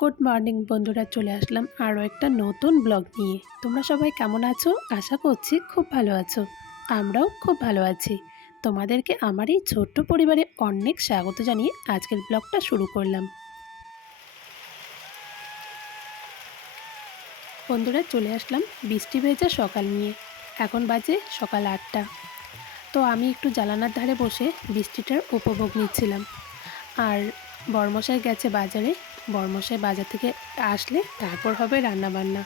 Good morning বন্ধুরা, চলে আসলাম আরও একটা নতুন ব্লগ নিয়ে। তোমরা সবাই কেমন আছো? আশা করছি খুব ভালো আছো। আমরাও খুব ভালো আছি। তোমাদেরকে আমার এই ছোট্ট পরিবারে অনেক স্বাগত জানিয়ে আজকের ব্লগটা শুরু করলাম। বন্ধুরা, চলে আসলাম বৃষ্টি ভেজা সকাল নিয়ে। এখন বাজে সকাল আটটা। তো আমি একটু জালানার ধারে বসে বৃষ্টিটার উপভোগ নিচ্ছিলাম। আর বর্মশাই গেছে বাজারে। বর্মশাই বাজার থেকে আসলে তারপর হবে রান্না বান্না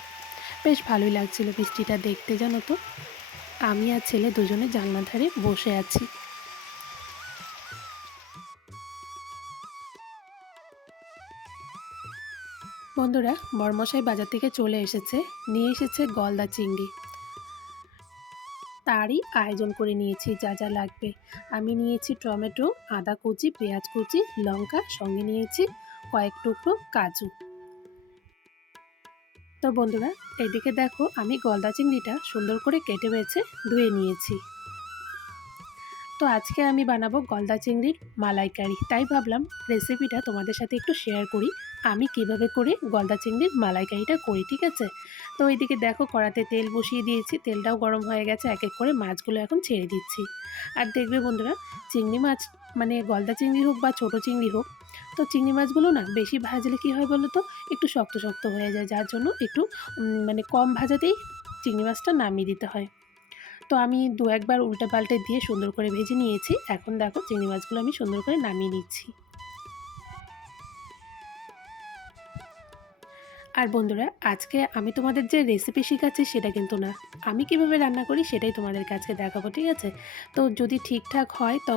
বেশ ভালোই লাগছিল বৃষ্টিটা দেখতে, জানো তো। আমি আর ছেলে দুজনে জানলার ধারে বসে আছি। বন্ধুরা, বর্মশাই বাজার থেকে চলে এসেছে। নিয়ে এসেছে গলদা চিংড়ি। তারই আয়োজন করে নিয়েছি, যা যা লাগবে। আমি নিয়েছি টমেটো, আদা কুচি, পেঁয়াজ কুচি, লঙ্কা, সঙ্গে নিয়েছি কয়েক টুকরো কাজু। তো বন্ধুরা, এদিকে দেখো আমি গলদা চিংড়িটা সুন্দর করে কেটে বেছে ধুয়ে নিয়েছি। তো আজকে আমি বানাবো গলদা চিংড়ির মালাইকারি। তাই ভাবলাম রেসিপিটা তোমাদের সাথে একটু শেয়ার করি। আমি কীভাবে করে গলদা চিংড়ির মালাইকারিটা করি, ঠিক আছে? তো এইদিকে দেখো কড়াতে তেল বসিয়ে দিয়েছি। তেলটাও গরম হয়ে গেছে। এক এক করে মাছগুলো এখন ছেড়ে দিচ্ছি। আর দেখবে বন্ধুরা, চিংড়ি মাছ মানে গলদা চিংড়ি হোক বা ছোটো চিংড়ি হোক, তো চিংড়ি মাছগুলো না বেশি ভাজলে কী হয় বলো তো একটু শক্ত শক্ত হয়ে যায়, যার জন্য একটু মানে কম ভাজাতেই চিংড়ি মাছটা নামিয়ে দিতে হয়। তো আমি দু একবার উল্টে পাল্টে দিয়ে সুন্দর করে ভেজে নিয়েছি। এখন দেখো চিংড়ি মাছগুলো আমি সুন্দর করে নামিয়ে নিচ্ছি। আর বন্ধুরা, আজকে আমি তোমাদের যে রেসিপি শেখাচ্ছি সেটা কিন্তু না। আমি কীভাবে রান্না করি সেটাই তোমাদেরকে আজকে দেখাবো, ঠিক আছে? তো যদি ঠিকঠাক হয়, তো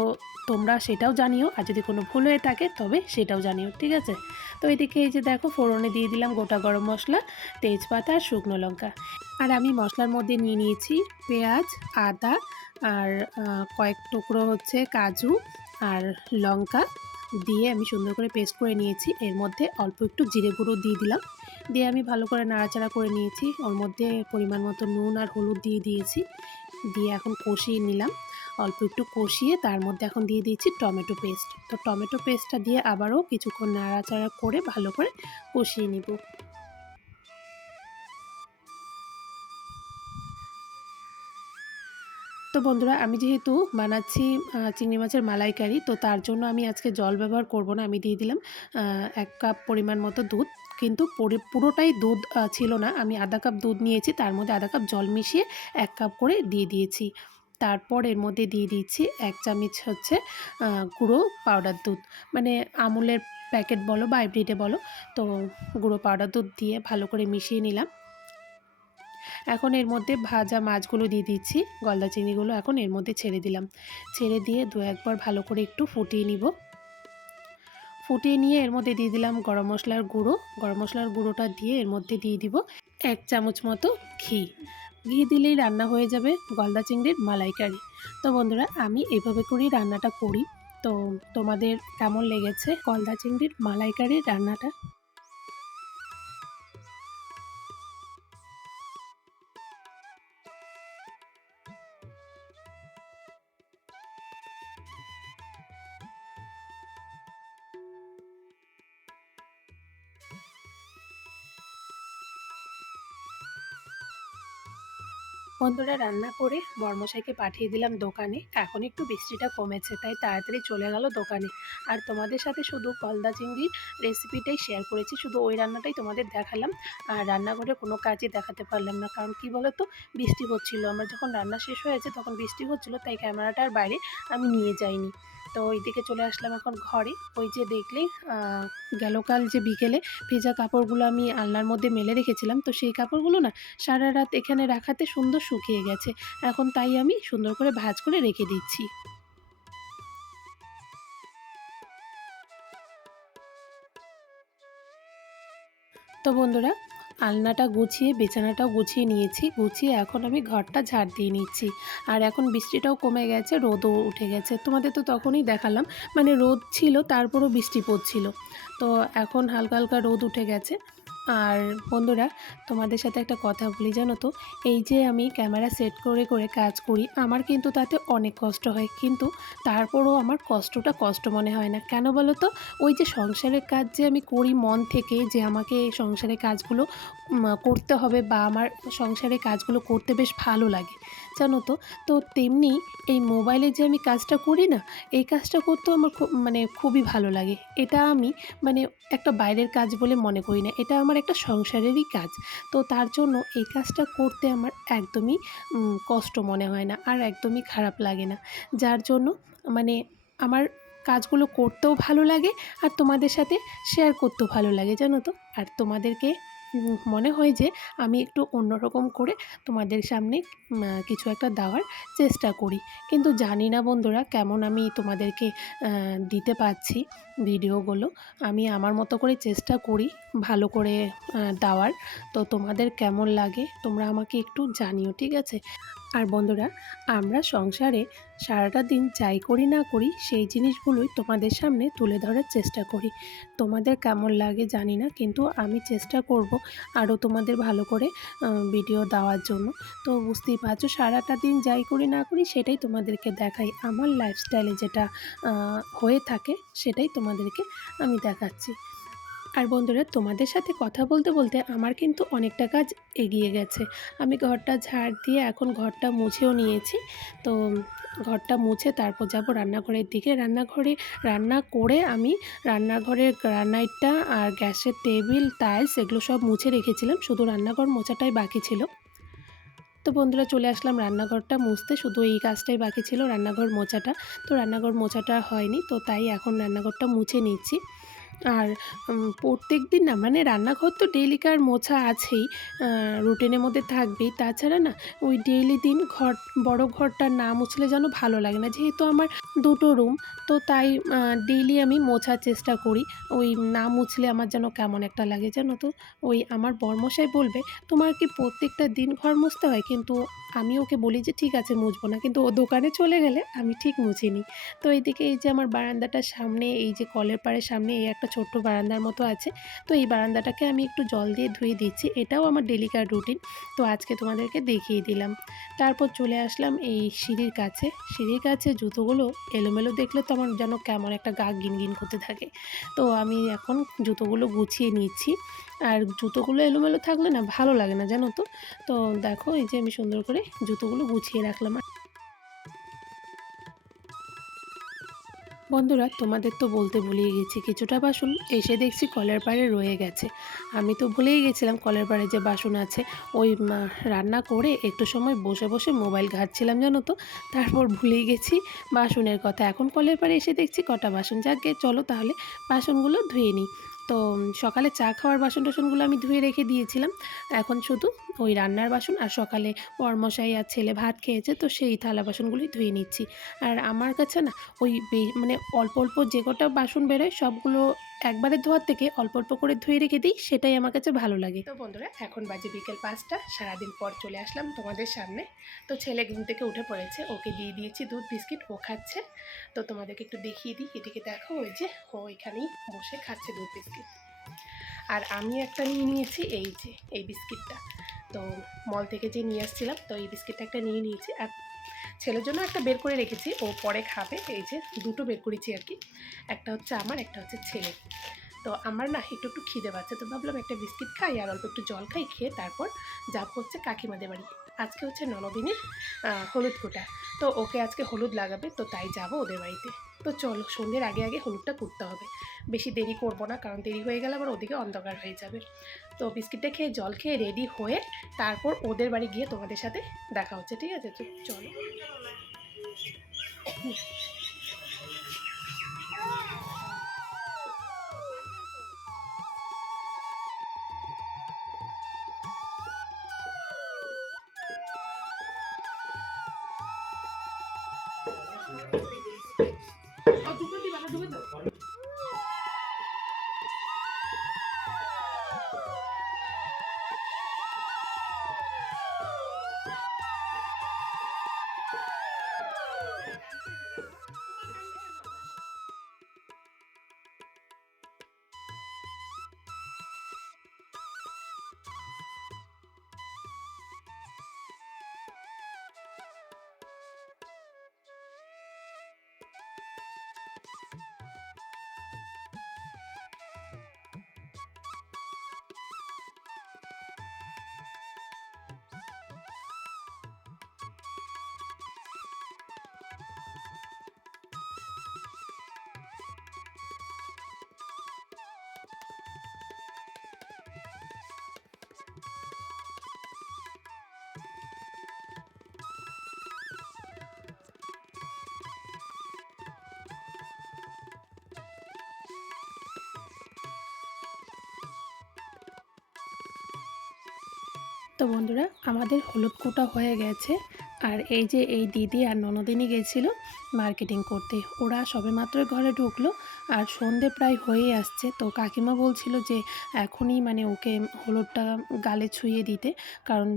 তোমরা সেটাও জানিও, আর যদি কোনো ভুল হয়ে থাকে, তবে সেটাও জানিও, ঠিক আছে? তো এদিকে এই যে দেখো, ফোড়নে দিয়ে দিলাম গোটা গরম মশলা, তেজপাতা আর শুকনো লঙ্কা। আর আমি মশলার মধ্যে নিয়ে নিয়েছি পেঁয়াজ, আদা, আর কয়েক টুকরো হচ্ছে কাজু আর লঙ্কা। দিয়ে আমি সুন্দর করে পেস্ট করে নিয়েছি। এর মধ্যে অল্প একটু জিরে গুঁড়ো দিয়ে দিলাম। দিয়ে আমি ভালো করে নাড়াচাড়া করে নিয়েছি। ওর মধ্যে পরিমাণ মতো নুন আর হলুদ দিয়ে দিয়েছি। দিয়ে এখন কষিয়ে নিলাম। অল্প একটু কষিয়ে তার মধ্যে এখন দিয়ে দিয়েছি টমেটো পেস্ট। তো টমেটো পেস্টটা দিয়ে আবারও কিছুক্ষণ নাড়াচাড়া করে ভালো করে কষিয়ে নিব। তো বন্ধুরা, আমি যেহেতু বানাচ্ছি চিংড়ি মাছের মালাইকারি, তো তার জন্য আমি আজকে জল ব্যবহার করব না। আমি দিয়ে দিলাম এক কাপ পরিমাণ মতো দুধ। কিন্তু পুরোটাই দুধ ছিল না। আমি আধা কাপ দুধ নিয়েছি, তার মধ্যে আধা কাপ জল মিশিয়ে এক কাপ করে দিয়ে দিয়েছি। তারপর এর মধ্যে দিয়ে দিচ্ছি এক চামচ হচ্ছে গুঁড়ো পাউডার দুধ। মানে আমুলের প্যাকেট বলো বা হাইব্রিডে বলো, তো গুঁড়ো পাউডার দুধ দিয়ে ভালো করে মিশিয়ে নিলাম। এখন এর মধ্যে ভাজা মাছগুলো দিয়ে দিচ্ছি, গলদা চিংড়িগুলো এখন এর মধ্যে ছেড়ে দিলাম। ছেড়ে দিয়ে দু একবার ভালো করে একটু ফুটিয়ে নিব। ফুটিয়ে নিয়ে এর মধ্যে দিয়ে দিলাম গরম মশলার গুঁড়ো। গরম মশলার গুঁড়োটা দিয়ে এর মধ্যে দিয়ে দিব এক চামচ মতো ঘি। ঘি দিলেই রান্না হয়ে যাবে গলদা চিংড়ির মালাইকারি। তো বন্ধুরা, আমি এভাবে করেই রান্নাটা করি। তো তোমাদের কেমন লেগেছে গলদা চিংড়ির মালাইকারি রান্নাটা? বন্ধুরা রান্না করে বর্মশাইকে পাঠিয়ে দিলাম দোকানে। এখন একটু বৃষ্টিটা কমেছে, তাই তাড়াতাড়ি চলে গেল দোকানে। আর তোমাদের সাথে শুধু গলদা চিংড়ির রেসিপিটাই শেয়ার করেছি, শুধু ওই রান্নাটাই তোমাদের দেখালাম। আর রান্নাঘরে কোনো কাজই দেখাতে পারলাম না, কারণ কি বলতো? বৃষ্টি হচ্ছিল। আমার যখন রান্না শেষ হয়েছে তখন বৃষ্টি হচ্ছিল, তাই ক্যামেরাটার বাইরে আমি নিয়ে যাইনি। তো ওইদিকে চলে আসলাম এখন ঘরে। ওই যে দেখলে গেলকাল যে বিকেলে ভেজা কাপড়গুলো আমি আলনার মধ্যে মেলে রেখেছিলাম। তো সেই কাপড়গুলো না সারা রাত এখানে রাখাতে সুন্দর শুকিয়ে গেছে। এখন তাই আমি সুন্দর করে ভাজ করে রেখে দিচ্ছি। তো বন্ধুরা আলনাটা গুছিয়ে, বিছানাটাও গুছিয়ে নিয়েছি। গুছিয়ে এখন আমি ঘরটা ঝাড় দিয়ে নিচ্ছি। আর এখন বৃষ্টিটাও কমে গেছে, রোদও উঠে গেছে। তোমাদের তো তখনই দেখালাম মানে রোদ ছিল, তারপরও বৃষ্টি পড়ছিল। তো এখন হালকা হালকা রোদ উঠে গেছে। আর বন্ধুরা, তোমাদের সাথে একটা কথা বলি জানো তো? এই যে আমি ক্যামেরা সেট করে করে কাজ করি, আমার কিন্তু তাতে অনেক কষ্ট হয়। কিন্তু তারপরও আমার কষ্টটা কষ্ট মনে হয় না। কেন বলো তো? ওই যে সংসারের কাজ যে আমি করি মন থেকে, যে আমাকে সংসারের কাজগুলো করতে হবে বা আমার সংসারের কাজগুলো করতে বেশ ভালো লাগে। জানো তো? তো তেমনি এই মোবাইলে যে আমি কাজটা করি না, এই কাজটা করতেও আমার খুব মানে খুবই ভালো লাগে। এটা আমি মানে একটা বাইরের কাজ বলে মনে করি না। এটা আমার একটা সংসারেরই কাজ। তো তার জন্য এই কাজটা করতে আমার একদমই কষ্ট মনে হয় না আর একদমই খারাপ লাগে না। যার জন্য মানে আমার কাজগুলো করতেও ভালো লাগে আর তোমাদের সাথে শেয়ার করতেও ভালো লাগে, জানো তো? আর তোমাদেরকে মনে হয় যে আমি একটু অন্যরকম করে তোমাদের সামনে কিছু একটা দেওয়ার চেষ্টা করি। কিন্তু জানি না বন্ধুরা কেমন আমি তোমাদেরকে দিতে পারছি ভিডিওগুলো। আমি আমার মতো করে চেষ্টা করি ভালো করে দেওয়ার। তো তোমাদের কেমন লাগে তোমরা আমাকে একটু জানিও, ঠিক আছে? আর বন্ধুরা, আমরা সংসারে সারাটা দিন যাই করি না করি সেই জিনিসগুলোই তোমাদের সামনে তুলে ধরার চেষ্টা করি। তোমাদের কেমন লাগে জানি না, কিন্তু আমি চেষ্টা করব আরও তোমাদের ভালো করে ভিডিও দেওয়ার জন্য। তো বুঝতেই পারছ, সারাটা দিন যাই করি না করি সেটাই তোমাদেরকে দেখাই। আমার লাইফস্টাইলে যেটা হয়ে থাকে সেটাই তোমাদেরকে আমি দেখাচ্ছি। আর বন্ধুরা, তোমাদের সাথে কথা বলতে বলতে আমার কিন্তু অনেকটা কাজ এগিয়ে গেছে। আমি ঘরটা ঝাড় দিয়ে এখন ঘরটা মুছেও নিয়েছি। তো ঘরটা মুছে তারপর যাব রান্নাঘরের দিকে। রান্নাঘরে রান্না করে আমি রান্নাঘরের গ্রানাইটটা আর গ্যাসের টেবিল, টাইলস এগুলো সব মুছে রেখেছিলাম। শুধু রান্নাঘর মোছাটাই বাকি ছিল। তো বন্ধুরা, চলে আসলাম রান্নাঘরটা মুছতে। শুধু এই কাজটাই বাকি ছিল, রান্নাঘর মোছাটা। তো রান্নাঘর মোছাটা হয়নি, তো তাই এখন রান্নাঘরটা মুছে নিচ্ছি। আর প্রত্যেক দিন না মানে রান্নাঘর তো ডেলিকার মোছা আছেই রুটিনের মধ্যে থাকবেই। তাছাড়া না, ওই ডেইলি দিন ঘর, বড় ঘরটা না মুছলে যেন ভালো লাগে না। যেহেতু আমার দুটো রুম তো তাই ডেইলি আমি মোছার চেষ্টা করি। ওই না মুছলে আমার যেন কেমন একটা লাগে জানো তো? ওই আমার বর্মশাই বলবে, তোমার কি প্রত্যেকটা দিন ঘর মুছতে হয়? কিন্তু আমি ওকে বলি যে, ঠিক আছে, মুছবো না। কিন্তু ও দোকানে চলে গেলে আমি ঠিক মুছিনি। তো এইদিকে এই যে আমার বারান্দাটার সামনে, এই যে কলের পাড়ের সামনে, এই একটা ছোট্ট বারান্দার মতো আছে। তো এই বারান্দাটাকে আমি একটু জল দিয়ে ধুয়ে দিচ্ছি। এটাও আমার ডেলিকার রুটিন তো আজকে তোমাদেরকে দেখিয়ে দিলাম। তারপর চলে আসলাম এই সিঁড়ির কাছে। সিঁড়ির কাছে জুতোগুলো এলোমেলো দেখলে তো আমার যেন কেমন একটা গা গিনগিন করতে থাকে। তো আমি এখন জুতোগুলো গুছিয়ে নিচ্ছি। আর জুতোগুলো এলোমেলো থাকলে না ভালো লাগে না, জানো তো? তো দেখো এই যে আমি সুন্দর করে জুতোগুলো গুছিয়ে রাখলাম। বন্ধুরা, তোমাদের তো বলতে ভুলিয়ে গেছি। কিছুটা বাসন এসে দেখছি কলের পাড়ে রয়ে গেছে। আমি তো ভুলেই গেছিলাম কলের পাড়ে যে বাসন আছে। ওই রান্না করে একটু সময় বসে বসে মোবাইল ঘাটছিলাম, জানো তো? তারপর ভুলেই গেছি বাসনের কথা। এখন কলের পাড়ে এসে দেখছি কটা বাসন। যাকে চলো তাহলে বাসনগুলো ধুয়ে নিই। তো সকালে চা খাওয়ার বাসন টাসনগুলো আমি ধুয়ে রেখে দিয়েছিলাম। এখন শুধু ওই রান্নার বাসন আর সকালে বরমশাই আর ছেলে ভাত খেয়েছে, তো সেই থালা বাসনগুলোই ধুয়ে নিচ্ছি। আর আমার কাছে না ওই মানে অল্প অল্প যে কটা বাসন বেরোয় সবগুলো একবারে ধোয়ার থেকে অল্প অল্প করে ধুয়ে রেখে দিই, সেটাই আমার কাছে ভালো লাগে। তো বন্ধুরা, এখন বাজে বিকেল পাঁচটা, সারাদিন পর চলে আসলাম তোমাদের সামনে। তো ছেলে ঘুম থেকে উঠে পড়েছে, ওকে দিয়ে দিয়েছি দুধ, বিস্কিট, ও খাচ্ছে। তো তোমাদেরকে একটু দেখিয়ে দিই, এদিকে দেখো ওই যে, ও এখানেই বসে খাচ্ছে দুধ, বিস্কিট। আর আমি একটা নিয়ে নিয়েছি, এই যে, এই বিস্কিটটা। তো মল থেকে যে নিয়ে আসছিলাম, তো এই বিস্কিটটা একটা নিয়ে নিয়েছি, আর ছেলের জন্য একটা বের করে রেখেছি, ও পরে খাবে, এই যে দুটো বের করেছি আর কি। একটা হচ্ছে আমার, একটা হচ্ছে ছেলে তো আমার না একটু একটু খিদে পাচ্ছে, তো ভাবলাম একটা বিস্কিট খাই আর অল্প একটু জল খাই, খেয়ে তারপর যাব হচ্ছে কাকিমাদের বাড়ি আজকে হচ্ছে ননদিনের হলুদ ফোটা তো ওকে আজকে হলুদ লাগাবে, তো তাই যাব ওদের বাড়িতে। তো চলো, সন্ধ্যের আগে আগে হলুদটা করতে হবে। বেশি দেরি করব না, কারণ দেরি হয়ে গেলে আবার ওদিকে অন্ধকার হয়ে যাবে। তো বিস্কিটটা খেয়ে, জল খেয়ে রেডি হয়ে তারপর ওদের বাড়ি গিয়ে তোমাদের সাথে দেখা হচ্ছে, ঠিক আছে? তো চলো। দুপুর দিবা না দুপুর দাও। তো বন্ধুরা আমাদের হলুদ কোটা হয়ে গেছে। আর এই যে এই দিদি আর ননদিনী গেছিল মার্কেটিং করতে। ওরা সবেমাত্র ঘরে ঢুকলো আর সন্ধে প্রায় হয়েই আসছে। তো কাকিমা বলছিল যে এখনই মানে ওকে হলুদটা গালে ছুঁয়ে দিতে কারণ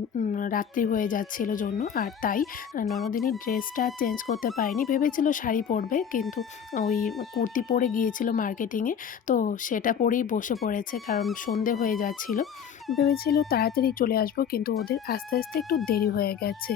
রাত্রি হয়ে যাচ্ছিল জন্য। আর তাই ননদিনীর ড্রেসটা চেঞ্জ করতে পারেনি। ভেবেছিল শাড়ি পরবে কিন্তু ওই কুর্তি পরে গিয়েছিল মার্কেটিংয়ে তো সেটা পরেই বসে পড়েছে কারণ সন্ধে হয়ে যাচ্ছিল। ভেবেছিল তাড়াতাড়ি চলে আসব কিন্তু ওদের আস্তে আস্তে একটু দেরি হয়ে গেছে।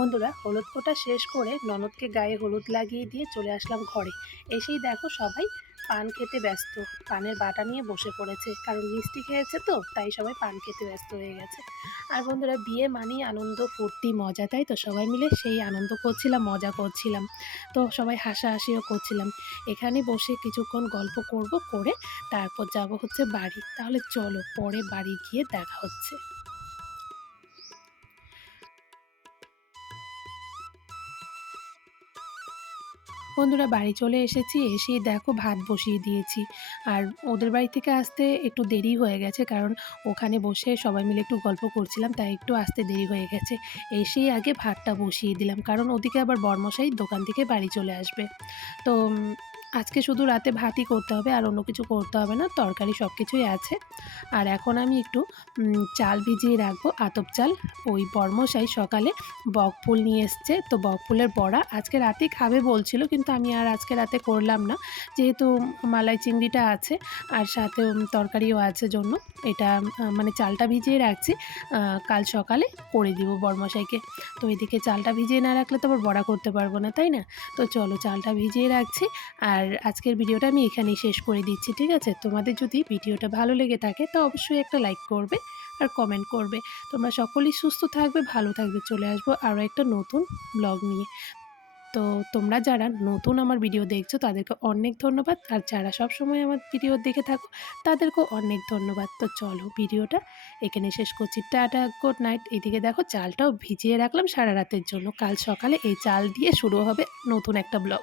বন্ধুরা হলুদ কোটা শেষ করে ননদকে গায়ে হলুদ লাগিয়ে দিয়ে চলে আসলাম ঘরে। এসেই দেখো সবাই পান খেতে ব্যস্ত। পানের বাটা নিয়ে বসে পড়েছে। কারণ মিষ্টি খেয়েছে তো, তাই সবাই পান খেতে ব্যস্ত হয়ে গেছে। আর বন্ধুরা বিয়ে মানেই আনন্দ, ফুর্তি, মজা, তাই তো? সবাই মিলে সেই আনন্দ করছিলাম, মজা করছিলাম। তো সবাই হাসাহাসিও করছিলাম। এখানে বসে কিছুক্ষণ গল্প করব, করে তারপর যাব হচ্ছে বাড়ি। তাহলে চলো পরে বাড়ি গিয়ে দেখা হচ্ছে। বন্ধুরা বাড়ি চলে এসেছি, এসেই দেখো ভাত বসিয়ে দিয়েছি। আর ওদের বাড়ি থেকে আসতে একটু দেরি হয়ে গেছে, কারণ ওখানে বসে সবাই মিলে একটু গল্প করছিলাম, তাই একটু আসতে দেরি হয়ে গেছে। এসেই আগে ভাতটা বসিয়ে দিলাম, কারণ ওদিকে আবার বর্মশাই দোকান থেকে বাড়ি চলে আসবে। তো আজকে শুধু রাতে ভাতই করতে হবে আর অন্য কিছু করতে হবে না, তরকারি সব কিছুই আছে। আর এখন আমি একটু চাল ভিজিয়ে রাখব, আতপ চাল। ওই বর্মশাই সকালে বকফুল নিয়ে এসছে, তো বকফুলের বড়া আজকে রাতেই খাবে বলছিল, কিন্তু আমি আর আজকে রাতে করলাম না। যেহেতু মালাই চিংড়িটা আছে আর সাথে তরকারিও আছে জন্য, এটা মানে চালটা ভিজিয়ে রাখছি কাল সকালে করে দিব বরমশাইকে। তো এদিকে চালটা ভিজিয়ে না রাখলে তো আবার বড়া করতে পারব না, তাই না? তো চলো চালটা ভিজিয়ে রাখছি আর আজকের ভিডিওটা আমি এখানেই শেষ করে দিচ্ছি, ঠিক আছে? তোমাদের যদি ভিডিওটা ভালো লেগে থাকে, তো অবশ্যই একটা লাইক করবে আর কমেন্ট করবে। তোমরা সকলেই সুস্থ থাকবে, ভালো থাকবে। চলে আসব আরও একটা নতুন ব্লগ নিয়ে। তো তোমরা যারা নতুন আমার ভিডিও দেখছ, তাদেরকে অনেক ধন্যবাদ। আর যারা সব সময় আমার ভিডিও দেখে থাকো, তাদেরকেও অনেক ধন্যবাদ। তো চলো ভিডিওটা এখানে শেষ করছি। টাটা গুড নাইট এদিকে দেখো চালটাও ভিজিয়ে রাখলাম সারা রাতের জন্য। কাল সকালে এই চাল দিয়ে শুরু হবে নতুন একটা ব্লগ